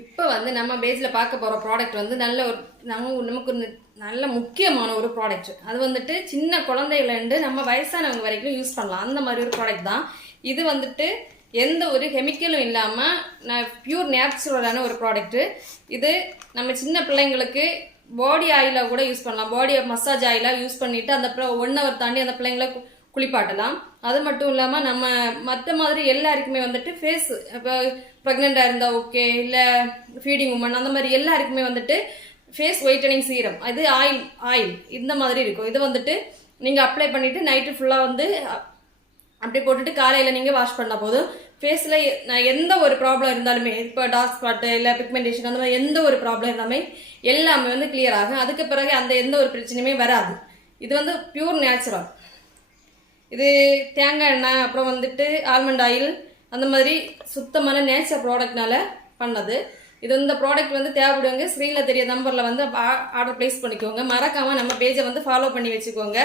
இப்போ வந்து நம்ம பேஜில் பார்க்க போகிற ப்ராடக்ட் வந்து நல்ல ஒரு நமக்கு நல்ல முக்கியமான ஒரு ப்ராடக்ட். அது வந்துட்டு சின்ன குழந்தைகள்லேருந்து நம்ம வயசானவங்க வரைக்கும் யூஸ் பண்ணலாம். அந்த மாதிரி ஒரு ப்ராடக்ட் தான் இது. வந்துட்டு எந்த ஒரு கெமிக்கலும் இல்லாமல் பியூர் நேச்சுரலான ஒரு ப்ராடக்ட்டு இது. நம்ம சின்ன பிள்ளைங்களுக்கு பாடி ஆயிலாக கூட யூஸ் பண்ணலாம். பாடி மசாஜ் ஆயிலாக யூஸ் பண்ணிவிட்டு அந்த 1 hour தாண்டி அந்த பிள்ளைங்களை குளிப்பாட்டலாம். அது மட்டும் இல்லாமல் நம்ம மற்ற மாதிரி எல்லாருக்குமே வந்துட்டு ஃபேஸ் இப்போ ப்ரெக்னெண்ட்டாக இருந்தால் ஓகே, இல்லை ஃபீடிங் உமன் அந்த மாதிரி எல்லாருக்குமே வந்துட்டு ஃபேஸ் ஒயிட்டனிங் சீரம் அது ஆயில் இந்த மாதிரி இருக்கும். இது வந்துட்டு நீங்கள் அப்ளை பண்ணிவிட்டு நைட்டு ஃபுல்லாக வந்து அப்படி போட்டுட்டு காலையில் நீங்கள் வாஷ் பண்ணால் போதும். ஃபேஸில் எந்த ஒரு ப்ராப்ளம் இருந்தாலுமே, இப்போ டார்க் ஸ்பாட்டு இல்லை பிக்மெண்டேஷன் அந்த மாதிரி எந்த ஒரு ப்ராப்ளம் இருந்தாலுமே எல்லாமே வந்து கிளியர் ஆகும். அதுக்கு பிறகு அந்த எந்த ஒரு பிரச்சனையுமே வராது. இது வந்து பியூர் நேச்சுரல். இது தேங்காய் எண்ணெய், அப்புறம் வந்துட்டு ஆல்மண்ட் ஆயில் அந்த மாதிரி சுத்தமான நேச்சர் ப்ராடக்ட்னால பண்ணது. இது இந்த ப்ராடக்ட் வந்து தேவைப்படுவாங்க. ஸ்க்ரீனில் தெரிய நம்பரில் வந்து ஆர்டர் ப்ளேஸ் பண்ணிக்கோங்க. மறக்காமல் நம்ம பேஜை வந்து ஃபாலோ பண்ணி வச்சுக்கோங்க.